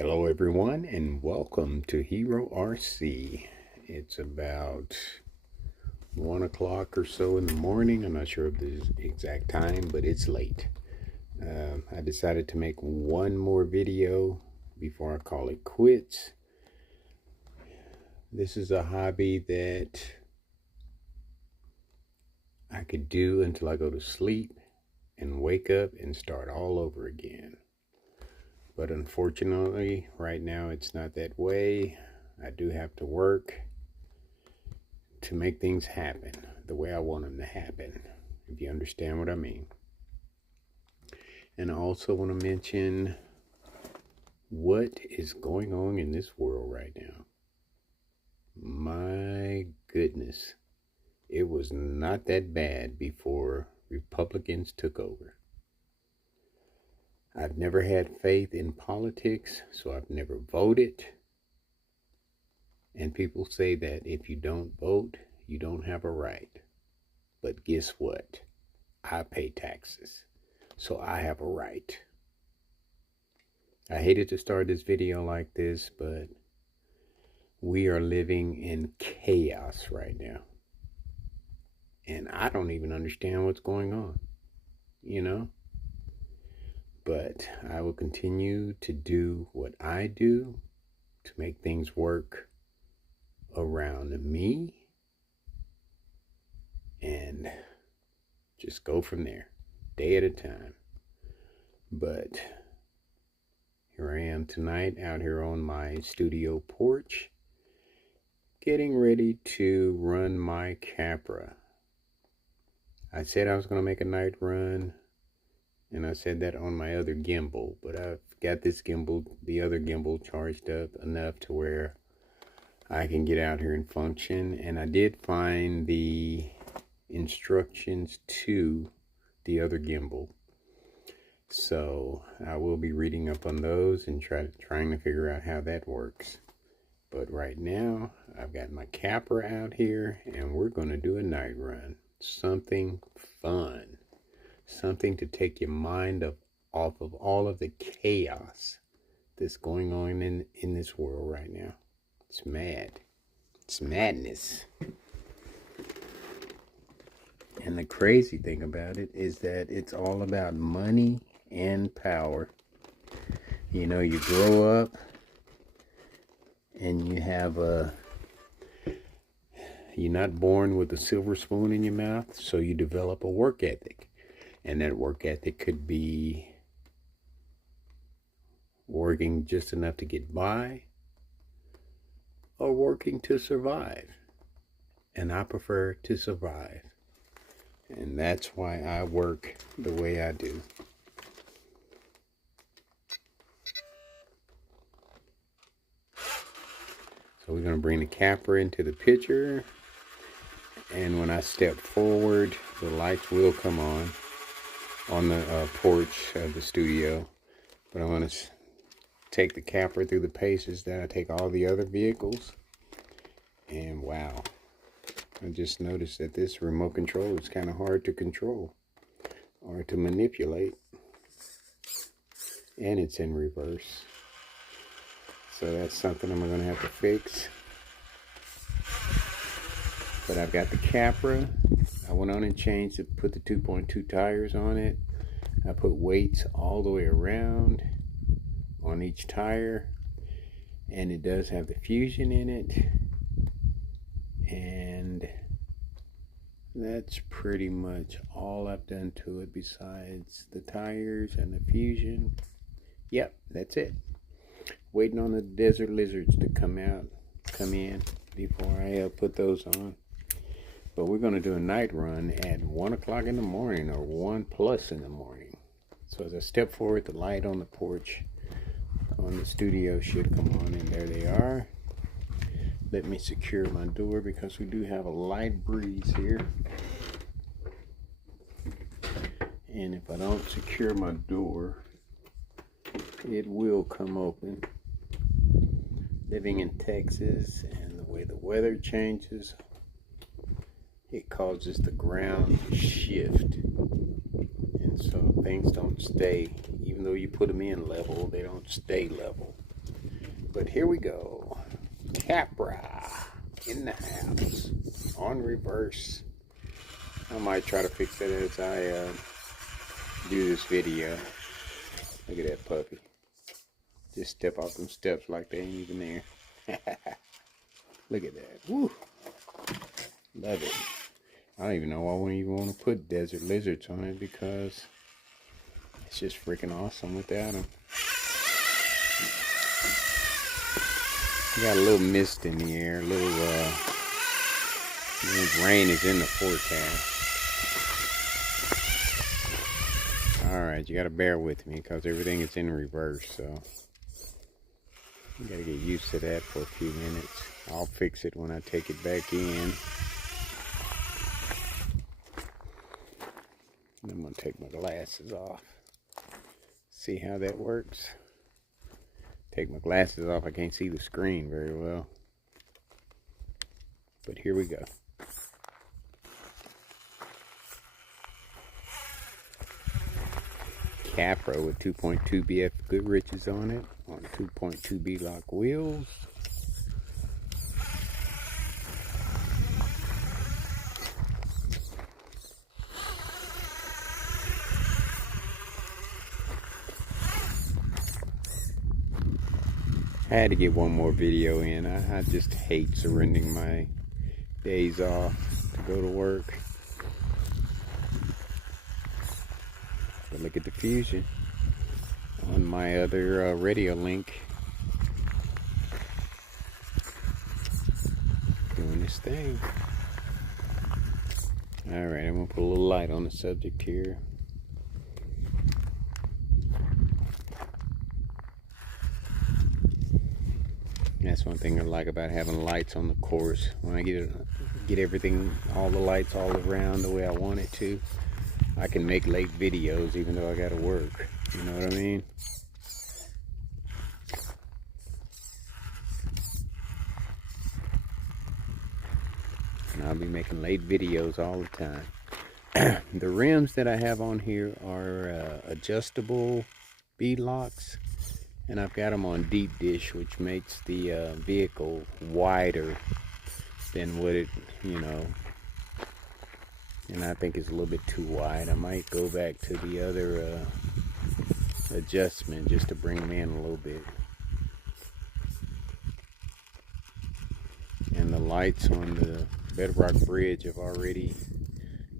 Hello everyone and welcome to HERORC. It's about 1 o'clock or so in the morning. I'm not sure of the exact time, but it's late. I decided to make one more video before I call it quits. This is a hobby that I could do until I go to sleep and wake up and start all over again. But unfortunately, right now it's not that way. I do have to work to make things happen the way I want them to happen, if you understand what I mean. And I also want to mention what is going on in this world right now. My goodness, it was not that bad before Republicans took over. I've never had faith in politics, so I've never voted. And people say that if you don't vote, you don't have a right. But guess what? I pay taxes, so I have a right. I hated to start this video like this, but we are living in chaos right now. And I don't even understand what's going on, But I will continue to do what I do to make things work around me and just go from there, day at a time. But here I am tonight out here on my studio porch, getting ready to run my Capra. I said I was going to make a night run, and I said that on my other gimbal, but I've got this gimbal, the other gimbal, charged up enough to where I can get out here and function. And I did find the instructions to the other gimbal, so I will be reading up on those and trying to figure out how that works. But right now, I've got my Capra out here, and we're going to do a night run. Something fun. Something to take your mind off of all of the chaos that's going on in this world right now. It's mad. It's madness. And the crazy thing about it is that it's all about money and power. You know, you grow up and you're not born with a silver spoon in your mouth, so you develop a work ethic. And that work ethic could be working just enough to get by or working to survive. And I prefer to survive. And that's why I work the way I do. So we're going to bring the Capra into the picture. And when I step forward, the lights will come on the porch of the studio. But I'm going to take the Capra through the paces that I take all the other vehicles. And wow, I just noticed that this remote control is kind of hard to control or to manipulate. And it's in reverse. So that's something I'm going to have to fix. But I've got the Capra. I went on and put the 2.2 tires on it. I put weights all the way around on each tire. And it does have the Fusion in it. And that's pretty much all I've done to it besides the tires and the Fusion. Yep, that's it. Waiting on the desert lizards to come in before I put those on. But we're going to do a night run at 1 o'clock in the morning or 1+ in the morning. So as I step forward, the light on the porch on the studio should come on, and there they are. Let me secure my door because we do have a light breeze here. And if I don't secure my door, it will come open. Living in Texas and the way the weather changes, it causes the ground to shift. And so things don't stay, even though you put them in level, they don't stay level. But here we go. Capra in the house on reverse. I might try to fix that as I do this video. Look at that puppy. Just step off them steps like they ain't even there. Look at that. Woo. Love it. I don't even know why I wouldn't even want to put desert lizards on it, because it's just freaking awesome without them. We got a little mist in the air, a little rain is in the forecast. Alright, you gotta bear with me because everything is in reverse, so you gotta get used to that for a few minutes. I'll fix it when I take it back in. I'm gonna take my glasses off. See how that works. Take my glasses off, I can't see the screen very well. But here we go. Capra with 2.2 BF Goodriches on it, on 2.2 B-lock wheels. I had to get one more video in. I just hate surrendering my days off to go to work. But look at the fusion on my other radio link. Doing this thing. Alright, I'm going to put a little light on the subject here. That's one thing I like about having lights on the course. When I get everything, all the lights all around the way I want it to, I can make late videos even though I gotta work. You know what I mean? And I'll be making late videos all the time. The rims that I have on here are adjustable bead locks. And I've got them on deep dish, which makes the vehicle wider than what it, you know, and I think it's a little bit too wide. I might go back to the other adjustment just to bring them in a little bit. And the lights on the Bedrock Bridge have already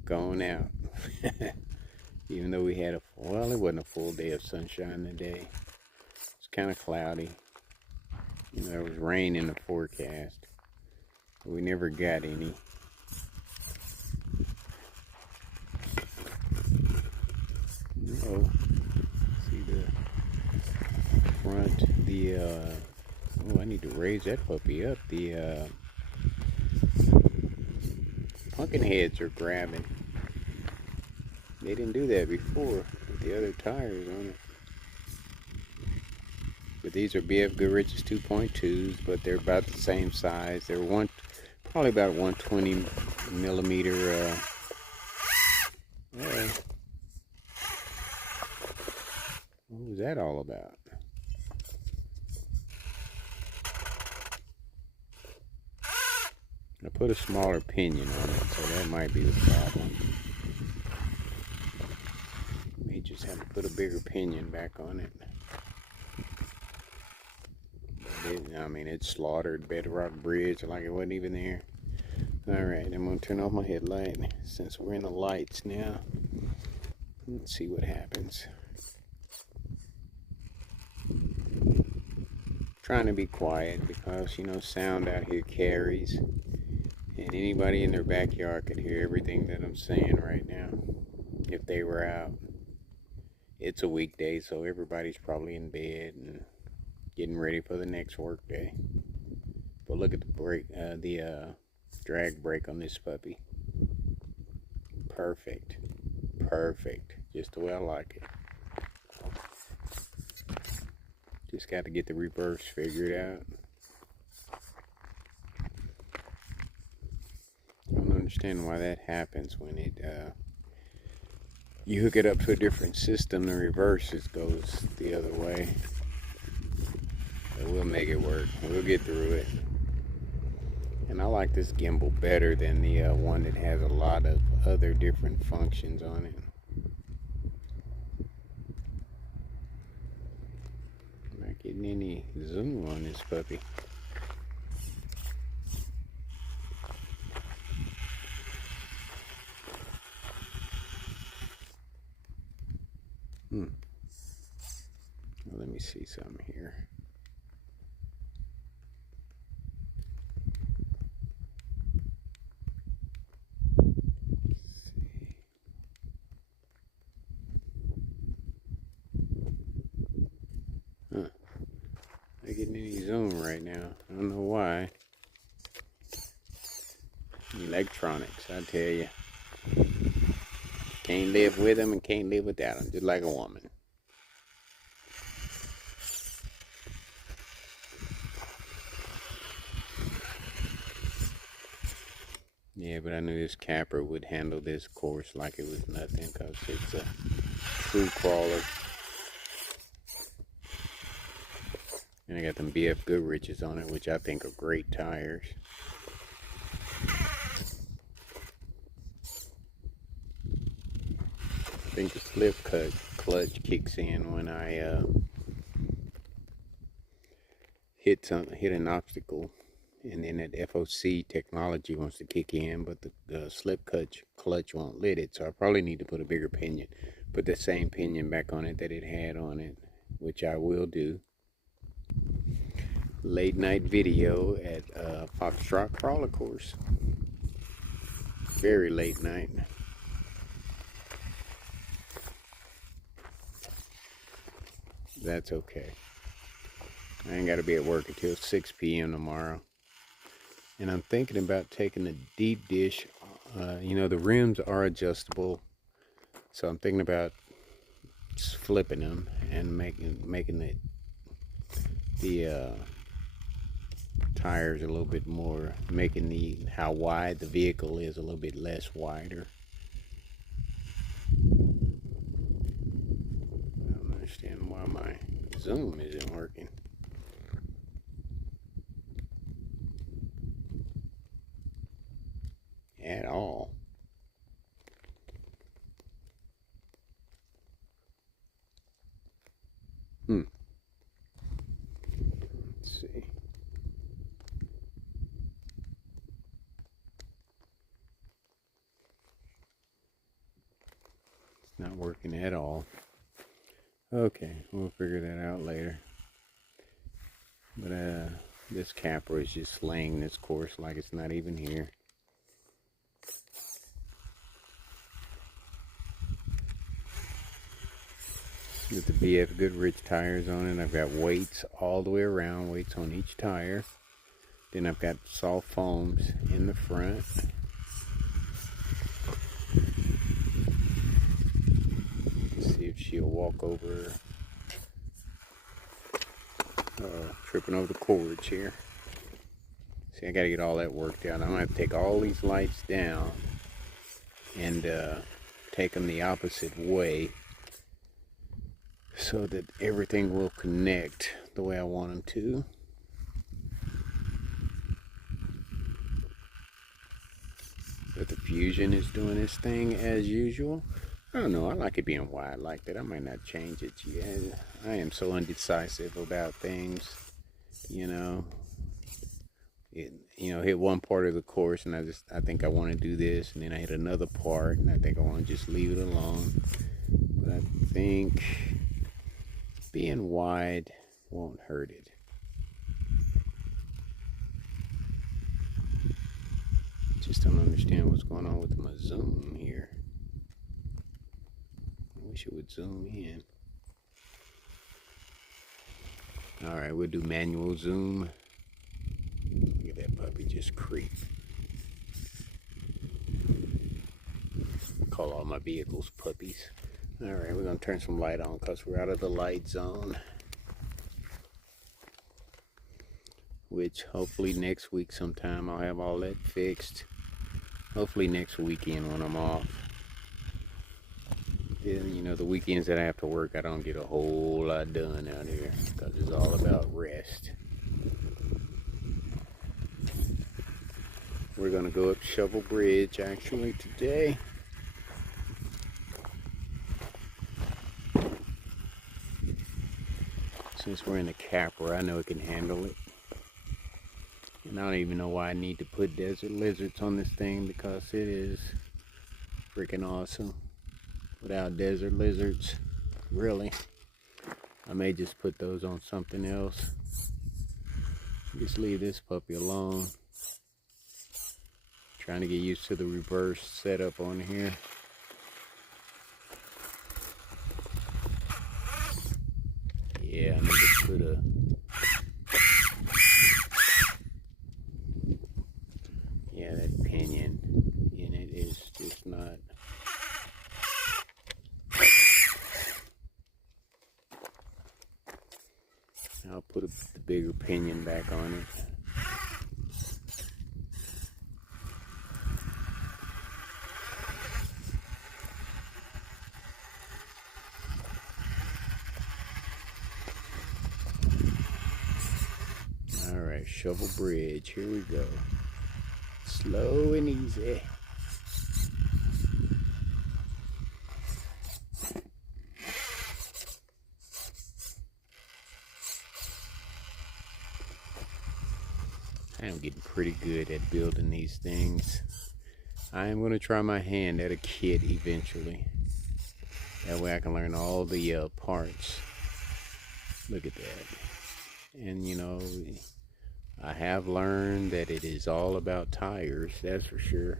gone out. Even though we had it wasn't a full day of sunshine today. Kind of cloudy. You know, there was rain in the forecast, but we never got any. Oh, see the front, oh, I need to raise that puppy up. The pumpkin heads are grabbing. They didn't do that before with the other tires on it. But these are BF Goodriches 2.2s, but they're about the same size. They're probably about 120 millimeter. What was that all about? I put a smaller pinion on it, so that might be the problem. May just have to put a bigger pinion back on it. I mean, it slaughtered Bedrock Bridge like it wasn't even there. Alright, I'm going to turn off my headlight since we're in the lights now. Let's see what happens. Trying to be quiet because, you know, sound out here carries. And anybody in their backyard could hear everything that I'm saying right now if they were out. It's a weekday, so everybody's probably in bed and getting ready for the next work day. But look at the brake, the drag brake on this puppy. Perfect. Perfect. Just the way I like it. Just got to get the reverse figured out. I don't understand why that happens when it you hook it up to a different system. The reverse goes the other way. So we'll make it work. We'll get through it. And I like this gimbal better than the one that has a lot of other different functions on it. I'm not getting any zoom on this puppy. Well, let me see something here. Not getting any zoom right now. I don't know why. Electronics, I tell you. Can't live with them and can't live without them, just like a woman. Yeah, but I knew this Capra would handle this course like it was nothing, because it's a true crawler. And I got them BF Goodriches on it, which I think are great tires. I think the slip clutch kicks in when I hit an obstacle, and then that FOC technology wants to kick in, but the slip clutch won't let it. So I probably need to put a bigger pinion, put the same pinion back on it that it had on it, which I will do. Late night video at Foxtrot Crawler Course. Very late night. That's okay. I ain't got to be at work until 6 p.m. tomorrow. And I'm thinking about taking the deep dish. You know, the rims are adjustable. So I'm thinking about flipping them and making the tires a little bit more, making how wide the vehicle is a little bit less wider. I don't understand why my zoom isn't working. At all. Let's see. It's not working at all. Okay, we'll figure that out later. But this Capra is just slaying this course like it's not even here. With the BF Goodrich tires on it, I've got weights all the way around, weights on each tire. Then I've got soft foams in the front. Let's see if she'll walk over. Tripping over the cords here. See, I gotta get all that worked out. I'm gonna have to take all these lights down and take them the opposite way, so that everything will connect the way I want them to. But the Fusion is doing its thing as usual. I don't know, I like it being wide like that. I might not change it yet. I am so undecisive about things, you know. Hit one part of the course and I think I want to do this, and then I hit another part and I think I want to just leave it alone. But I think being wide won't hurt it. Just don't understand what's going on with my zoom here. I wish it would zoom in. Alright, we'll do manual zoom. Look at that puppy just creep. Call all my vehicles puppies. Alright, we're going to turn some light on because we're out of the light zone. Which hopefully next week sometime I'll have all that fixed. Hopefully next weekend when I'm off. Yeah, you know, the weekends that I have to work, I don't get a whole lot done out here because it's all about rest. We're gonna go up Shovel Bridge actually today. Since we're in the Capra, I know it can handle it. And I don't even know why I need to put desert lizards on this thing because it is freaking awesome. Without desert lizards, really. I may just put those on something else. Just leave this puppy alone. Trying to get used to the reverse setup on here. Yeah, I need to put a... Yeah, that pinion in it is just not... I'll put the bigger pinion back on it. Alright, Shovel Bridge, here we go. Slow and easy. I am getting pretty good at building these things. I am going to try my hand at a kit eventually. That way I can learn all the parts. Look at that. And you know, I have learned that it is all about tires, that's for sure.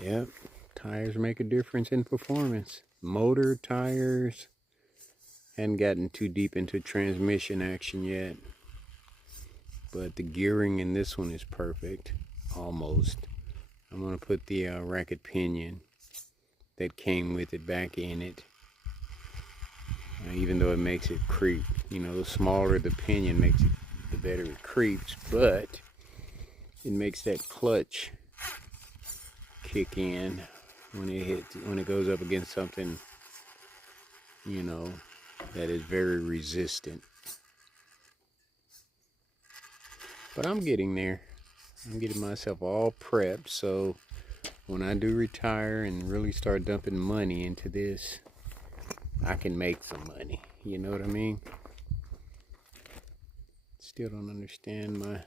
Yep, tires make a difference in performance. Motor, tires. Hadn't gotten too deep into transmission action yet. But the gearing in this one is perfect, almost. I'm going to put the racket pinion that came with it back in it. Even though it makes it creep. You know, the smaller the pinion makes it, the better it creeps. But it makes that clutch kick in when it goes up against something, you know, that is very resistant. But I'm getting there. I'm getting myself all prepped, so when I do retire and really start dumping money into this, I can make some money. You know what I mean? Still don't understand my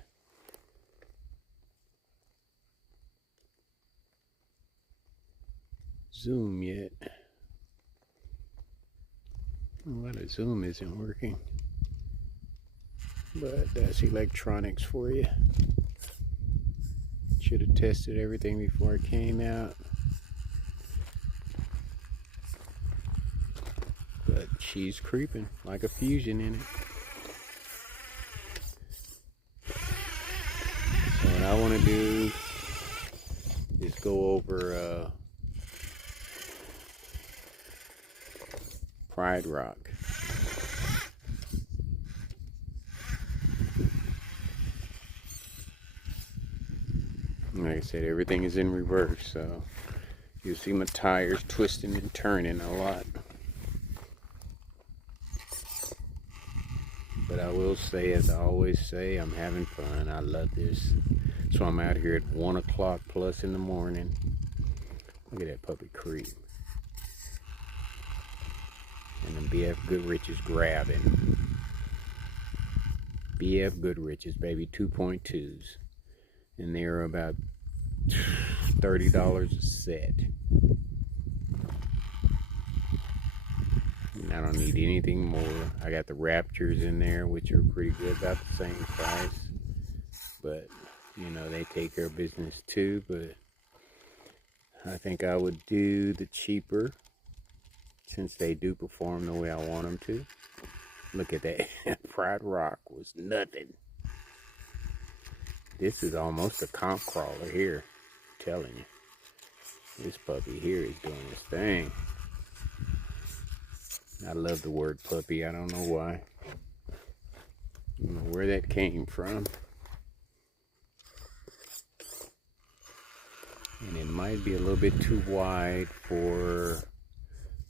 zoom yet. Well, the zoom isn't working. But that's electronics for you. Should have tested everything before it came out. But she's creeping like a fusion in it. So what I want to do is go over Pride Rock. Like I said, everything is in reverse, so you'll see my tires twisting and turning a lot. But I will say, as I always say, I'm having fun. I love this. So I'm out here at 1 o'clock plus in the morning. Look at that puppy creep. And then BF Goodrich is grabbing. BF Goodrich's, baby, 2.2s. And they're about $30 a set. And I don't need anything more. I got the Raptors in there, which are pretty good, about the same price. But, you know, they take care of business too. But I think I would do the cheaper, since they do perform the way I want them to. Look at that. Pride Rock was nothing. This is almost a comp crawler here. I'm telling you. This puppy here is doing his thing. I love the word puppy. I don't know why. I don't know where that came from. And it might be a little bit too wide for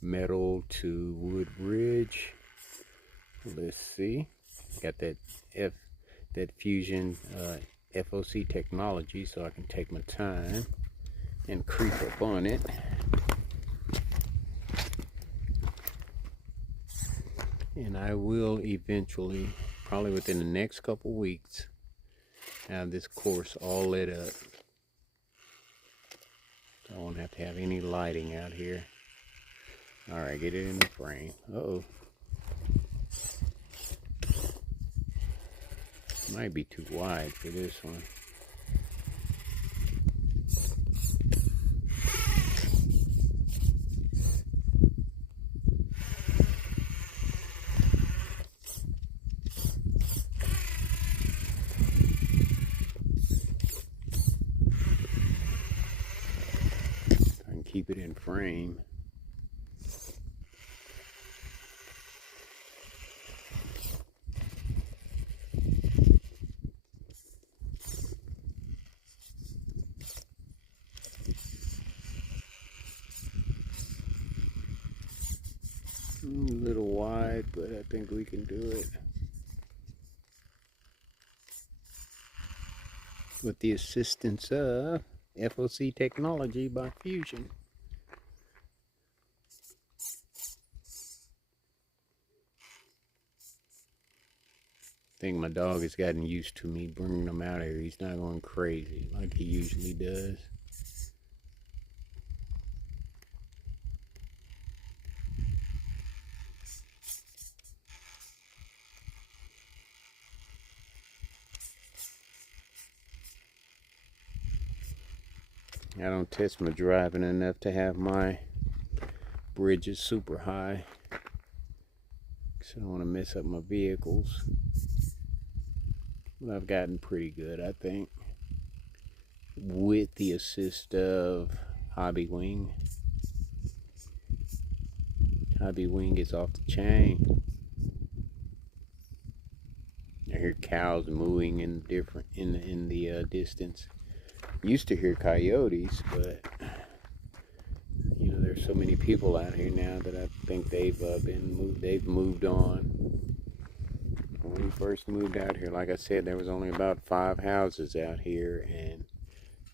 metal to wood bridge. Let's see. Got that fusion FOC technology, so I can take my time and creep up on it. And I will eventually, probably within the next couple weeks, have this course all lit up. So I won't have to have any lighting out here. Alright, get it in the frame. Uh-oh. Might be too wide for this one. I can keep it in frame. A little wide, but I think we can do it. With the assistance of FOC technology by Fusion. I think my dog has gotten used to me bringing him out here. He's not going crazy like he usually does. I don't test my driving enough to have my bridges super high, because I don't want to mess up my vehicles. But I've gotten pretty good, I think, with the assist of Hobby Wing. Hobby Wing is off the chain. I hear cows mooing in the distance. Used to hear coyotes, but you know, there's so many people out here now that I think they've moved on. When we first moved out here, like I said, there was only about 5 houses out here, and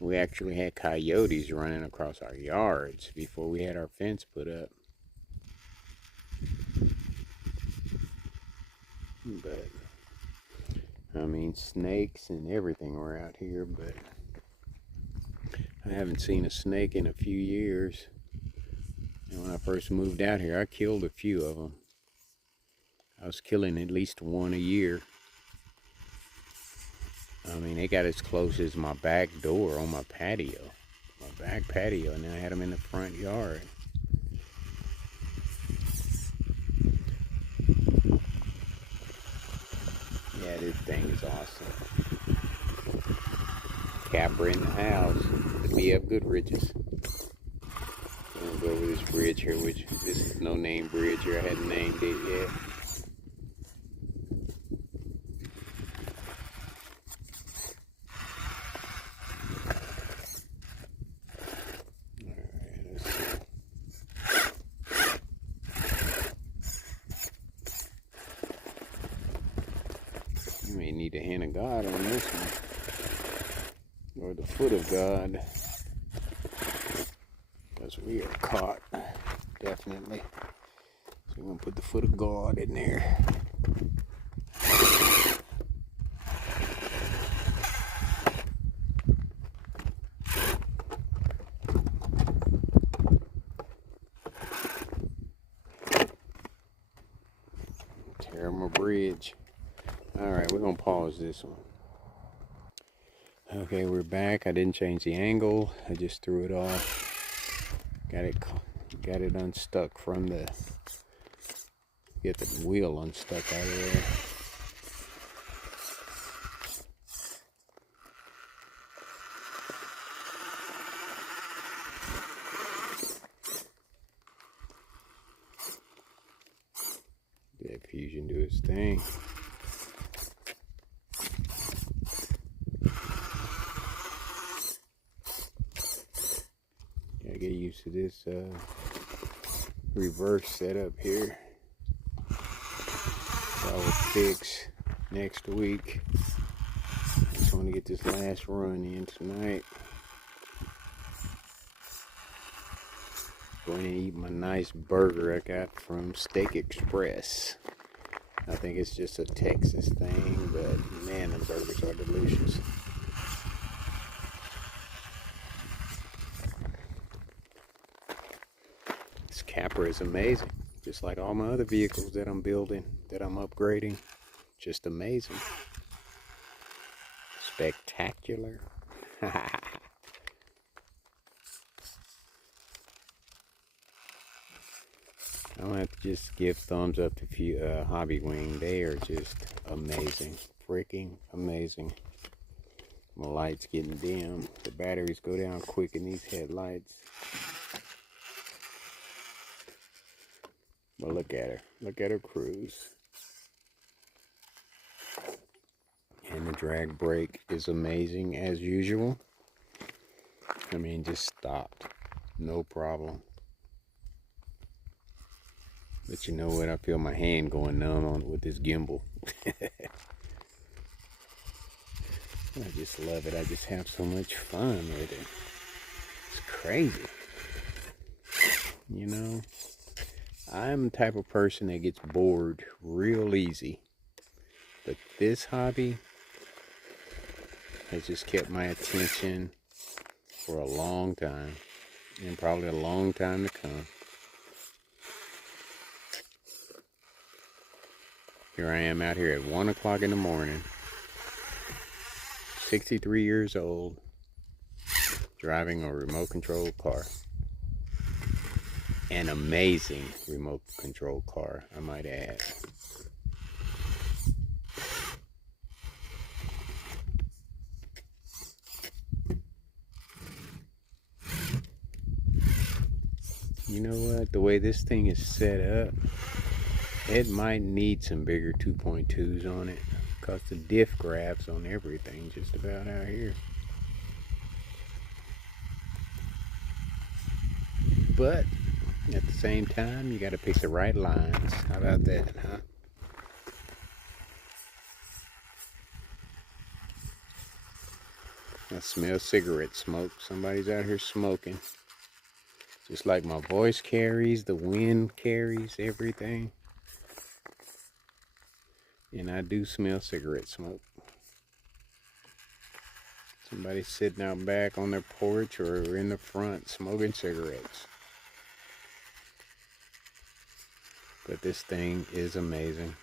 we actually had coyotes running across our yards before we had our fence put up. But I mean, snakes and everything were out here, but I haven't seen a snake in a few years. And when I first moved out here, I killed a few of them. I was killing at least one a year. I mean, they got as close as my back door on my patio. My back patio, and then I had them in the front yard. Yeah, this thing is awesome. Capra in the house. The BF Goodriches. I'm gonna go over this bridge here, which this is no name bridge here. I hadn't named it yet. Alright, let's see. You may need the hand of God on this one. Or the foot of God. Because we are caught. Definitely. So we're going to put the foot of God in there. Tear my bridge. Alright, we're going to pause this one. Okay, we're back. I didn't change the angle. I just threw it off. Got it unstuck from the, get the wheel unstuck out of there. Let Fusion do its thing. this reverse setup here. I will fix next week. Just want to get this last run in tonight. Going to eat my nice burger I got from Steak Express. I think it's just a Texas thing, but man, the burgers are delicious. This Capra is amazing, just like all my other vehicles that I'm building, that I'm upgrading. Just amazing. Spectacular. I'm gonna have to just give thumbs up to Hobby Wing. They are just amazing, freaking amazing. My lights getting dim. The batteries go down quick in these headlights. But look at her. Look at her cruise. And the drag brake is amazing as usual. I mean, just stopped. No problem. But you know what? I feel my hand going numb on with this gimbal. I just love it. I just have so much fun with it. It's crazy. You know, I'm the type of person that gets bored real easy. But this hobby has just kept my attention for a long time. And probably a long time to come. Here I am out here at 1 o'clock in the morning, 63 years old, driving a remote control car. An amazing remote control car, I might add. You know what? The way this thing is set up, it might need some bigger 2.2s on it, because the diff grabs on everything just about out here. But at the same time, you got to pick the right lines. How about that, huh? I smell cigarette smoke. Somebody's out here smoking. Just like my voice carries, the wind carries, everything. And I do smell cigarette smoke. Somebody's sitting out back on their porch or in the front smoking cigarettes. But this thing is amazing.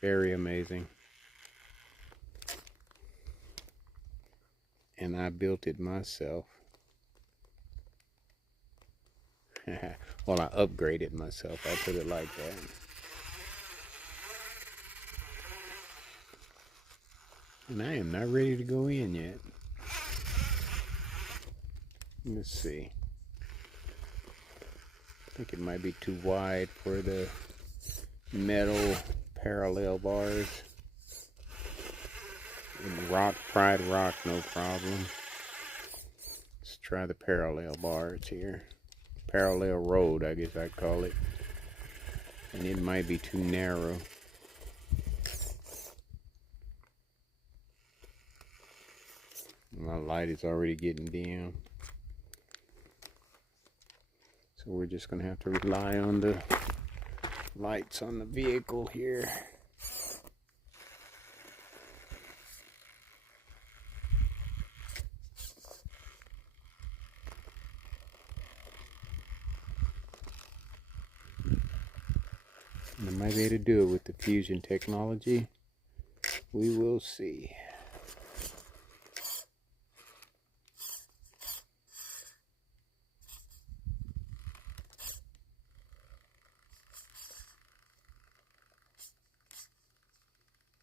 Very amazing. And I built it myself. Well, I upgraded myself. I'll put it like that. And I am not ready to go in yet. Let's see. I think it might be too wide for the metal parallel bars. And rock, Pride rock, no problem. Let's try the parallel bars here. Parallel road, I guess I'd call it. And it might be too narrow. My light is already getting dim. So we're just going to have to rely on the lights on the vehicle here. And I might be able to do it with the fusion technology. We will see.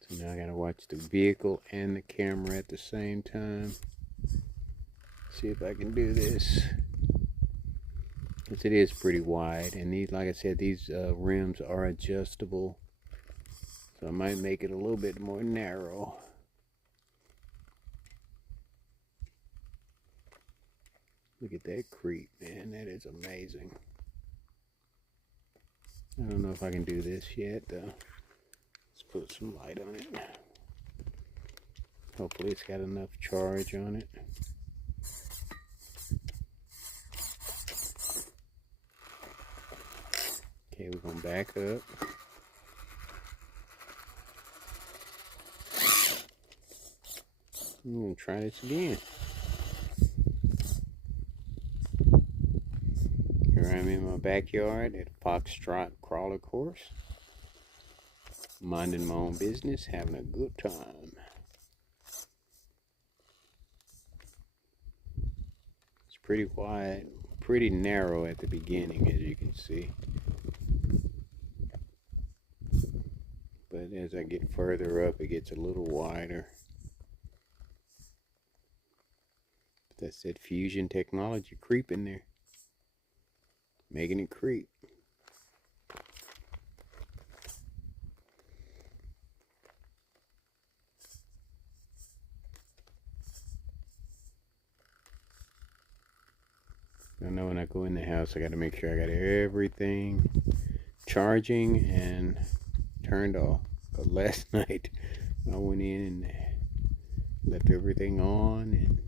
So now I gotta watch the vehicle and the camera at the same time. See if I can do this. Because it is pretty wide, and these, like I said, these rims are adjustable. So I might make it a little bit more narrow. Look at that creep, man. That is amazing. I don't know if I can do this yet, though. Let's put some light on it. Hopefully it's got enough charge on it. Okay, we're going to back up. I'm going to try this again. Here I'm in my backyard at Foxtrot Crawler Course. Minding my own business, having a good time. It's pretty wide, pretty narrow at the beginning, as you can see. But as I get further up, it gets a little wider. But that's that fusion technology creeping there. Making it creep. I know when I go in the house, I got to make sure I got everything charging and turned off. But last night, I went in and left everything on and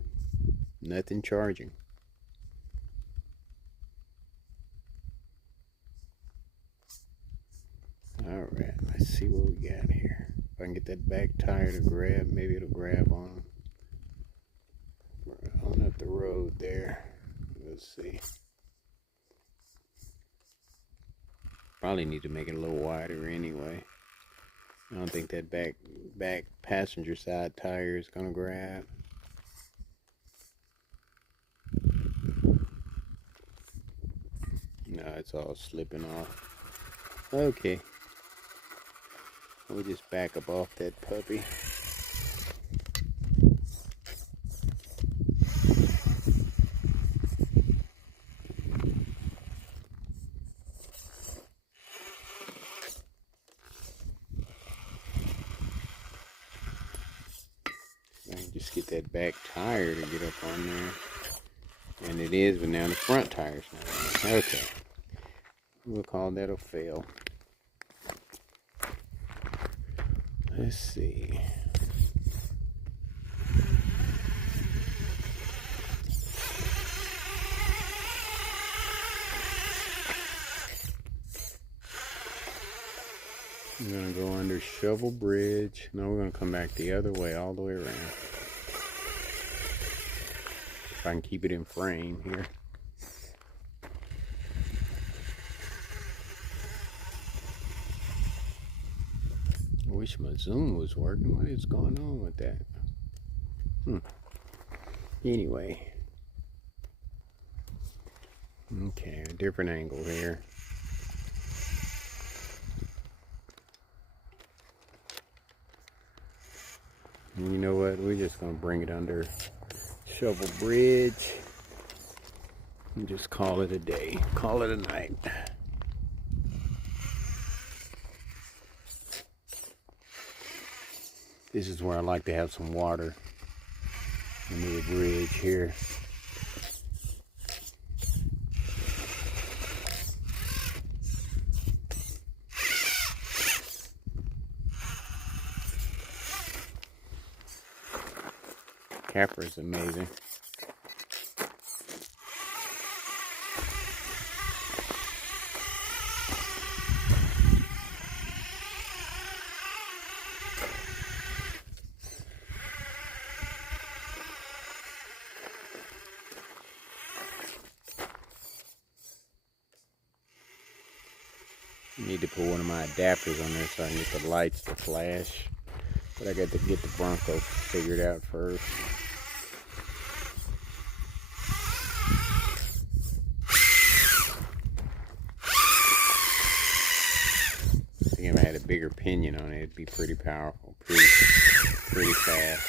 nothing charging. Alright, let's see what we got here. If I can get that back tire to grab, maybe it'll grab on up the road there. Let's see. Probably need to make it a little wider anyway. I don't think that back passenger side tire is gonna grab. No, it's all slipping off. Okay. We'll just back up off that puppy. I can just get that back tire to get up on there. And it is, but now the front tire's not on. Okay. We'll call that a fail. Let's see. We're going to go under Shovel Bridge. Now we're going to come back the other way, all the way around. If I can keep it in frame here. I wish my zoom was working. What is going on with that? Anyway. Okay, a different angle here. And you know what? We're just going to bring it under Shovel Bridge and just call it a day. Call it a night. This is where I like to have some water under the bridge here. Capra is amazing. I need to put one of my adapters on there so I can get the lights to flash. But I got to get the Bronco figured out first. I think if I had a bigger pinion on it, it'd be pretty powerful, pretty fast.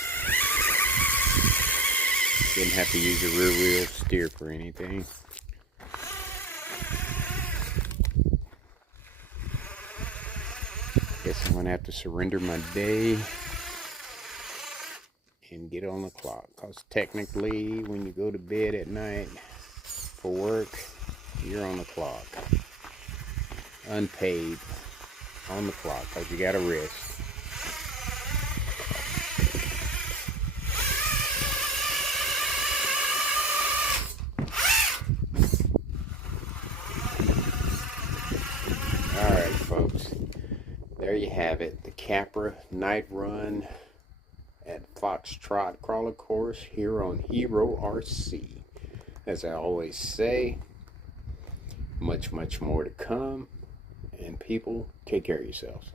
Didn't have to use a rear wheel steer for anything. Guess I'm gonna have to surrender my day and get on the clock, because technically when you go to bed at night, for work, you're on the clock. Unpaid, on the clock, because you got to rest. Alright, folks. There you have it. The Capra night run at Foxtrot Crawler Course here on HERORC. As I always say, much more to come. And people, take care of yourselves.